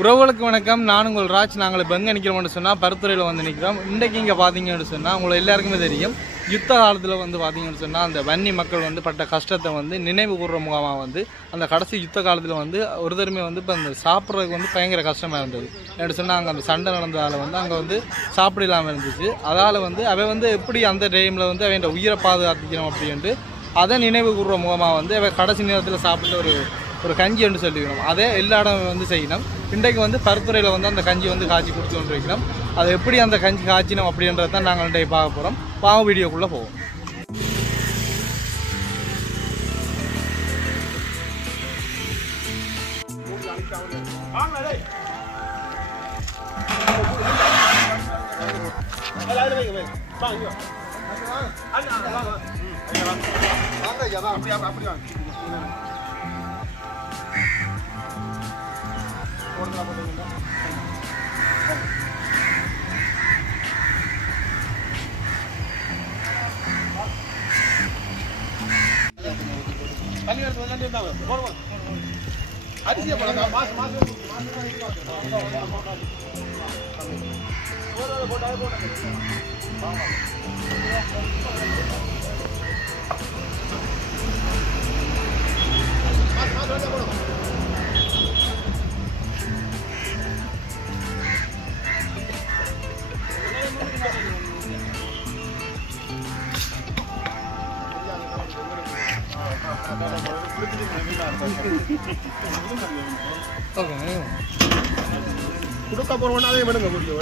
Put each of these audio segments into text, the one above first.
உறவுகளுக்கு வணக்கம். நான் உங்கள் ராஜ். நாங்கள் இப்போ எங்கே நிற்கிறோம்னு சொன்னால் பருத்துறையில் வந்து நிற்கிறோம். இன்றைக்கு இங்கே பார்த்தீங்கன்னு சொன்னால் உங்களை எல்லாருக்குமே தெரியும், யுத்த காலத்தில் வந்து பார்த்தீங்கன்னு சொன்னால் அந்த வன்னி மக்கள் வந்து பட்ட கஷ்டத்தை வந்து நினைவு கூறுற முகமாக வந்து அந்த கடைசி யுத்த காலத்தில் வந்து ஒரு தருமே வந்து இப்போ அந்த சாப்பிட்றதுக்கு வந்து பயங்கர கஷ்டமாக இருந்தது. என்ன சொன்னால் அங்கே அந்த சண்டை நடந்ததால் வந்து அங்கே வந்து சாப்பிட இல்லாமல் இருந்துச்சு. அதால் வந்து அவை வந்து எப்படி அந்த டைமில் வந்து அவன் உயிரை பாதுகாத்துக்கணும் அப்படின்ட்டு அதை நினைவு கூறுற முகமாக வந்து அவை கடைசி நேரத்தில் சாப்பிட்ட ஒரு கஞ்சி என்று சொல்லிக்கணும். அதே எல்லா இடம் வந்து செய்யணும். இன்றைக்கு வந்து பருத்துறையில் வந்து அந்த கஞ்சி வந்து காய்ச்சி கொடுத்து கொண்டு வைக்கணும். அதை எப்படி அந்த கஞ்சி காய்ச்சினோம் அப்படின்றத தான் நாங்கள் இன்றைக்கு பார்க்க போகிறோம். பாவ வீடியோக்குள்ளே போவோம். குடுக்க போறோம்னாலே விடுங்க முடியும்.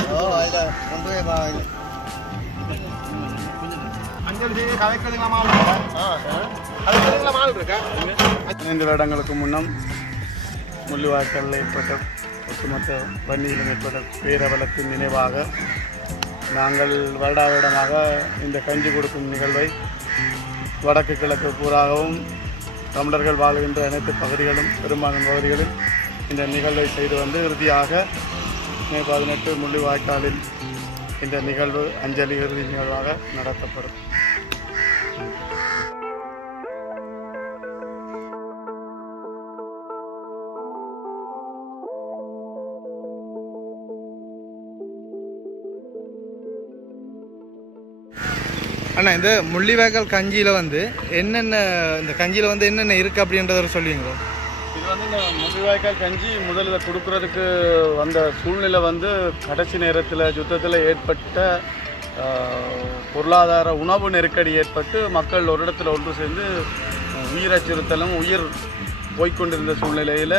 ஐந்து வருடங்களுக்கு முன்னம் முள்ளிவாய்க்காலில் ஏற்பட்ட ஒட்டுமொத்த வன்னியிலும் ஏற்பட்ட பேரவலத்தின் நினைவாக நாங்கள் வருடாவிடமாக இந்த கஞ்சி கொடுக்கும் நிகழ்வை வடக்கு கிழக்கு பூராகவும் தமிழர்கள் வாழ்கின்ற அனைத்து பகுதிகளும் பெரும்பாலான பகுதிகளில் இந்த நிகழ்வை செய்து வந்து இறுதியாக மே 18 முள்ளிவாய்க்காலில் இந்த நிகழ்வு அஞ்சலி இறுதி நிகழ்வாக நடத்தப்படும். அண்ணா, இந்த முள்ளிவாய்க்கால் கஞ்சியில் வந்து என்னென்ன இந்த கஞ்சியில் வந்து என்னென்ன இருக்குது அப்படின்றத சொல்லுவீங்களோ? இது வந்து இந்த முள்ளிவாய்க்கால் கஞ்சி முதலில் கொடுக்குறதுக்கு வந்த சூழ்நிலை வந்து கடைசி நேரத்தில் யுத்தத்தில் ஏற்பட்ட பொருளாதார உணவு நெருக்கடி ஏற்பட்டு மக்கள் ஒரு இடத்துல ஒன்று சேர்ந்து உயிர் அச்சுறுத்தலும் உயிர் போய்கொண்டிருந்த சூழ்நிலையில்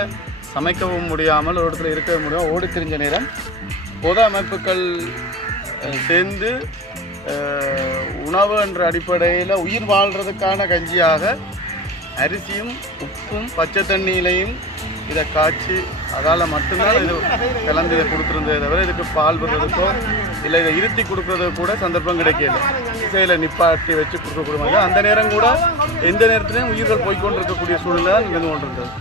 சமைக்கவும் முடியாமல் ஒரு இடத்துல இருக்க முடியாமல் ஓடி திரிஞ்ச நேரம் பொது அமைப்புகள் சேர்ந்து உணவு என்ற அடிப்படையில் உயிர் வாழ்கிறதுக்கான கஞ்சியாக அரிசியும் உப்பும் பச்சை தண்ணியிலையும் இதை காய்ச்சி அதால் மட்டும்தான் இது கலந்து இதை கொடுத்துருந்ததே தவிர இதுக்கு பால் விடுறதுக்கோ இல்லை இதை இருத்தி கொடுக்குறதுக்கு கூட சந்தர்ப்பம் கிடைக்கல. இசையில் நிப்பாட்டி வச்சு கொடுக்கக்கூடிய மாதிரி அந்த நேரம் கூட எந்த நேரத்துலையும் உயிர்கள் போய்கொண்டிருக்கக்கூடிய சூழ்நிலை தான் இருந்து கொண்டிருந்தது.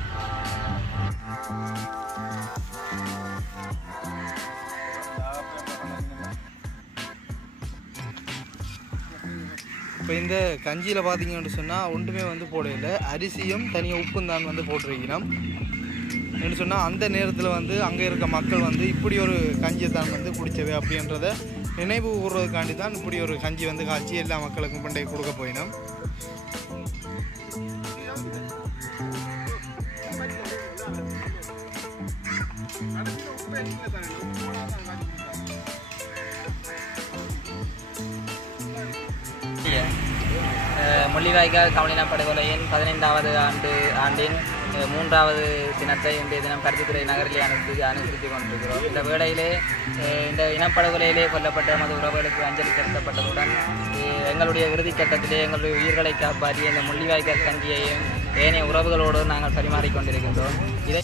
இப்போ இந்த கஞ்சியில் பார்த்தீங்கன்னு சொன்னால் ஒன்றுமே வந்து போடல, அரிசியும் தனியாக உப்பும் தான் வந்து போட்டிருக்கிறோம். என்ன சொன்னால் அந்த நேரத்தில் வந்து அங்கே இருக்க மக்கள் வந்து இப்படி ஒரு கஞ்சியை தான் வந்து குடித்தவை அப்படின்றத நினைவு கூறுறதுக்காண்டி தான் இப்படி ஒரு கஞ்சி வந்து காய்ச்சி எல்லா மக்களுக்கும் பண்டைய கொடுக்க போயினோம். முள்ளிவாய்க்கால் தமிழின படுகொலையின் 15வது ஆண்டின் 3வது தினத்தை இன்றைய தினம் பருத்தித்துறை நகரிலே அனுசரித்து கொண்டிருக்கிறோம். இந்த வேளையிலே இந்த இனப்படுகொலையிலே கொல்லப்பட்ட நமது உறவுகளுக்கு அஞ்சலி செலுத்தப்பட்டதுடன் எங்களுடைய இறுதிக்கட்டத்திலே எங்களுடைய உயிர்களை காப்பாற்றிய இந்த முள்ளிவாய்க்கால் கஞ்சியையும் ஏனைய உறவுகளோடு நாங்கள் பரிமாறிக்கொண்டிருக்கின்றோம். இதை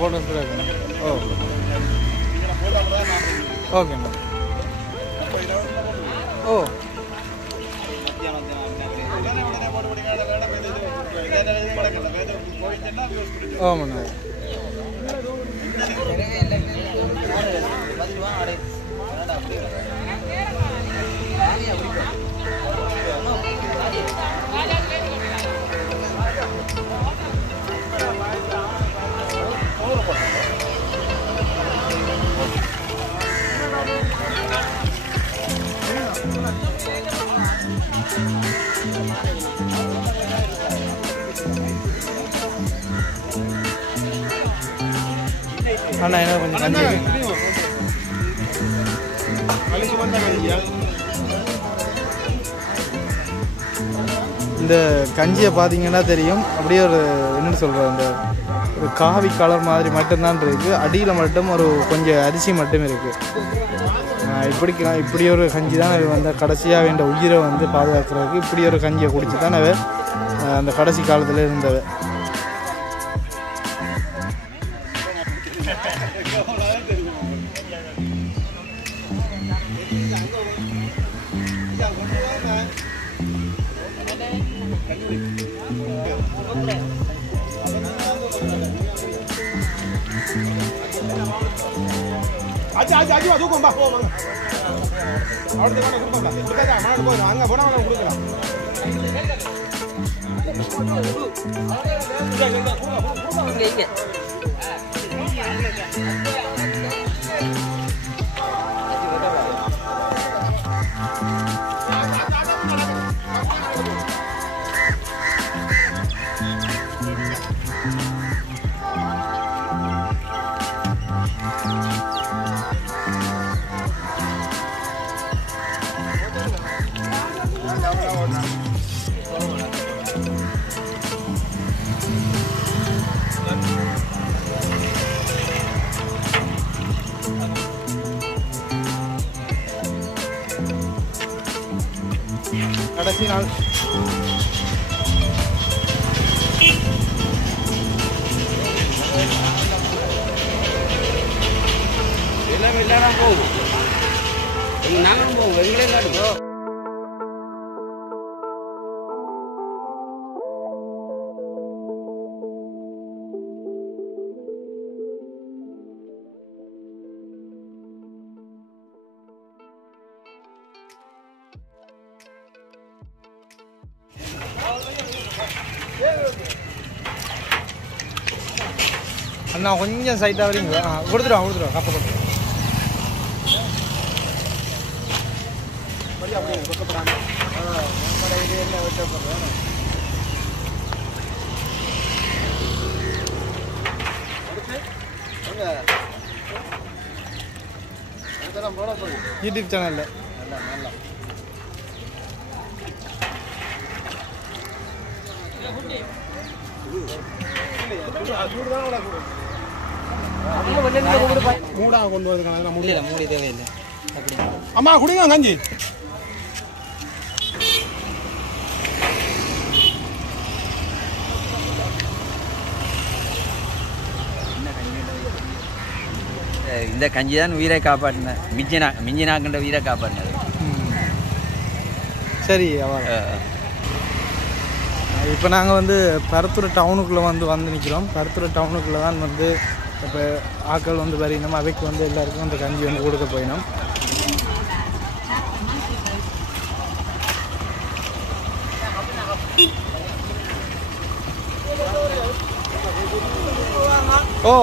போட்டோ ஓ ஓகேண்ணா ஓ ஆமாண்ணா அண்ணா என்ன கொஞ்சம் கஞ்சி இந்த கஞ்சியை பார்த்தீங்கன்னா தெரியும் அப்படியே ஒரு என்னென்னு சொல்கிறது அந்த ஒரு காவி கலர் மாதிரி மட்டும்தான் இருக்குது அடியில் மட்டும் ஒரு கொஞ்சம் அரிசி மட்டும் இருக்குது இப்படி ஒரு கஞ்சி தான் வந்து கடைசியாக வேண்ட உயிரை வந்து பாதுகாக்கிறதுக்கு இப்படி ஒரு கஞ்சியை குடிச்சு தான் அந்த கடைசி காலத்தில் இருந்தது அஜி தூக்கம் பா போவாங்க அவருக்கு வேணா கொடுப்போம் இருக்காதா மாடு போய் அங்க போனா அவங்களுக்கு கொடுக்கலாம் கடைசி நாள் எல்லாமே இல்லாம போகும் நாங்களும் போவோம் எங்களே இல்லாடும் அண்ணா கொஞ்சம் சைட்டாக வரீங்களா கொடுத்துருவான் கப்பை கொடுத்துருவோம் யூடியூப் சேனலில் மூடா கொண்டு வரதுக்கான முடியல மூடி தேவையில்லை அம்மா குடிங்க கஞ்சி இந்த கஞ்சி தான் உயிரை காப்பாற்றினேன் மிஞ்சினாக்கின்ற உயிரை காப்பாற்றினது சரி இப்போ நாங்கள் வந்து பருத்தூர் டவுனுக்குள்ளே வந்து நிற்கிறோம். பருத்தூர் டவுனுக்குள்ளே தான் வந்து இப்போ ஆக்கள் வந்து வரையினோம். அவைக்கு வந்து எல்லாருக்கும் அந்த கஞ்சி வந்து கொடுக்க போயினோம். ஓ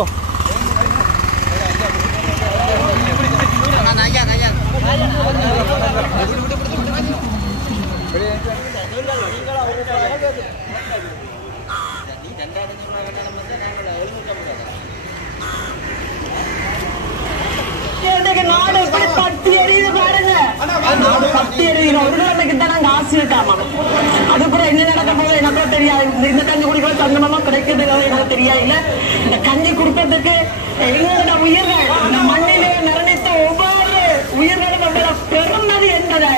நாடு எப்படி பத்தி எரியுது பாருங்க. நாடு பத்தி எரியுது. ஒரு கிழமைக்கு தான் நாங்க ஆசிட்டாமா. அதுக்கப்புறம் என்ன நடக்க போகுது எனக்கும் தெரியாது. இந்த கஞ்சி குடிக்கிற சந்தனமா கிடைக்குது எனக்கு தெரியாது. இந்த கஞ்சி குடிக்கிறதுக்கு எங்களோட உயிர்கள் இந்த மண்ணிலே மரணித்த ஒவ்வொரு உயிர்களும் நம்மளோட பெருமதி என்பதை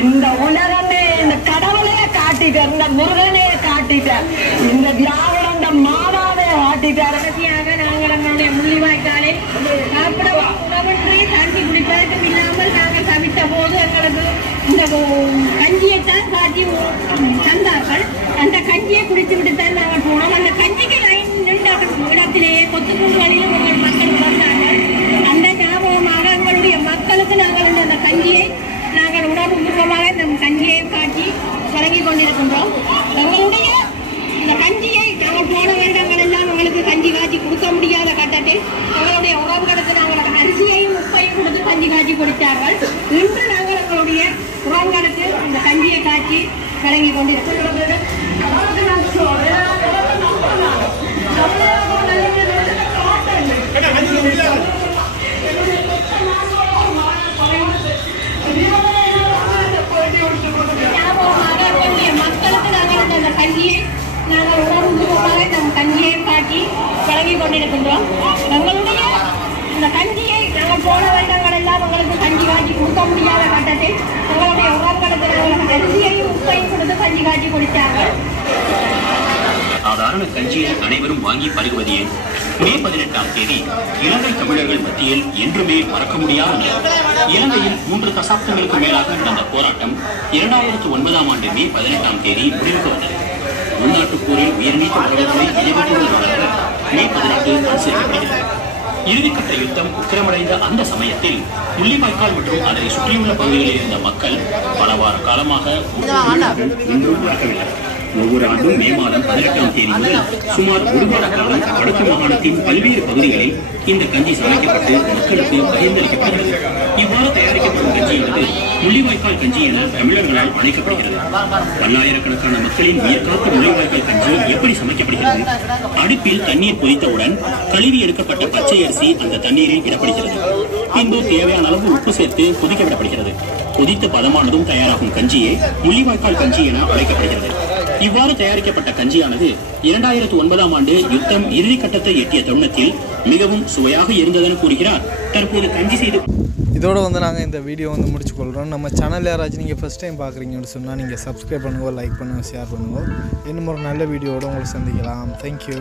இந்த உலகமே இந்த கடவுளையே காட்டிட்டார், இந்த முருகனையே காட்டிட்டார், இந்த தியாகரம் இந்த மாதாவே காட்டிட்டார். கடைசியாக நாங்கள் எங்களுடைய முள்ளிவாய்க்காலில் சாப்பிட உணவின்றி தண்ணி குடிப்பதற்கும் இல்லாமல் நாங்கள் தவித்த போது எங்களுக்கு இந்த கஞ்சியைத்தான் காட்டி தந்தார்கள். அந்த கஞ்சியை குடித்து விட்டுத்தான் நாங்கள் போனோம். அந்த கஞ்சிக்கு லைன் நின்ற இடத்திலேயே கொத்துக்குண்டுகளிலும் எங்கள் மக்கள் வந்தார்கள். அந்த ஞாபகமாக எங்களுடைய மக்களுக்கு நாங்கள் அந்த கஞ்சியை நாங்கள் உணவுபூர்வமாக இந்த கஞ்சியை காட்டி வழங்கி கொண்டிருக்கின்றோம். எங்களுடைய இந்த கஞ்சியை நாங்கள் போன வருடங்கள் எல்லாம் உங்களுக்கு கஞ்சி காய்ச்சி கொடுக்க முடியாத கட்டத்தில் எங்களுடைய உறவுகளுக்கு நாங்கள் அரிசியையும் உப்பையும் கொடுத்து கஞ்சி காய்ச்சி கொடுத்தார்கள். இன்று நாங்கள் எங்களுடைய உறவுகளுக்கு இந்த கஞ்சியை காய்ச்சி வழங்கி கொண்டிருக்கிறோம். மக்களுக்கு நாங்கள் அந்த கஞ்சியை நாங்கள் உணவுபூர்வமாக நம் கஞ்சியை காட்டி வழங்கி கொண்டிருக்கின்றோம். எங்களுடைய இந்த கஞ்சியை நாங்கள் போன வருடங்கள் எல்லாம் உங்களுக்கு கஞ்சி காட்சி கொடுக்க முடியாத கட்டத்தில் எங்களுடைய உறவுகளுக்கு நாங்கள் அரிசியையும் உப்பையும் கொடுத்து கஞ்சி காட்சி கொடுத்தார்கள். சாதாரண கஞ்சியை அனைவரும் வாங்கி பருகுவது ஏன்? மே 18ஆம் தேதி இலங்கை தமிழர்கள் மத்தியில் என்றுமே மறக்க முடியாத நாள். இலங்கையில் 3 தசாப்தங்களுக்கு மேலாக நடந்த போராட்டம் 2009ஆம் ஆண்டு மே 18ஆம் தேதி முடிவுக்கு வந்தது. உள்நாட்டுப் போரில் உயிர்நீத்த உறவுகளை நிறைவேற்றுவதற்காக மே 18 அனுசரிக்கப்படுகிறது. இறுதிக்கட்ட யுத்தம் உக்கிரமடைந்த அந்த சமயத்தில் முள்ளிவாய்க்கால் மற்றும் அதனை சுற்றியுள்ள பகுதிகளில் இருந்த மக்கள் பல வார காலமாக இன்றும் மறக்கவில்லை. ஒவ்வொரு ஆண்டும் மே மாதம் 18ஆம் தேதி முதல் சுமார் 1 வார காலம் வடக்கு மாகாணத்தின் பல்வேறு பகுதிகளில் இந்த கஞ்சி சமைக்கப்பட்டு மக்களுக்கு பகிர்ந்தளிக்கப்படுகிறது. இவ்வாறு தயாரிக்கப்படும் கஞ்சியானது முள்ளிவாய்க்கால் கஞ்சி என தமிழர்களால் அழைக்கப்படுகிறது. பல்லாயிரக்கணக்கான மக்களின் உயிர்காத்த முள்ளிவாய்க்கால் கஞ்சி எப்படி சமைக்கப்படுகிறது? அடுப்பில் தண்ணீர் கொதித்தவுடன் கழுவி எடுக்கப்பட்ட பச்சை அரிசி அந்த தண்ணீரில் இடப்படுகிறது. பின்பு தேவையான அளவு உப்பு சேர்த்து கொதிக்க விடப்படுகிறது. கொதித்த பதமானதும் தயாராகும் கஞ்சியே முள்ளிவாய்க்கால் கஞ்சி என அழைக்கப்படுகிறது. இவ்வாறு தயாரிக்கப்பட்ட கஞ்சியானது 2009ஆம் ஆண்டு யுத்தம் இறுதிக்கட்டத்தை எட்டிய தருணத்தில் மிகவும் சுவையாக இருந்ததென கூறுகிறார் தற்போது கஞ்சி செய்து. இதோடு நாங்கள் இந்த வீடியோ முடிச்சுக்கொள்கிறோம். நம்ம சேனல் யாராச்சும் நீங்கள் ஃபஸ்ட் டைம் பார்க்குறீங்கன்னு சொன்னால் நீங்கள் சப்ஸ்கிரைப் பண்ணுங்க, லைக் பண்ணுங்கள், ஷேர் பண்ணுங்க. இன்னும் ஒரு நல்ல வீடியோவோடு உங்களுக்கு சந்திக்கலாம். தேங்க்யூ.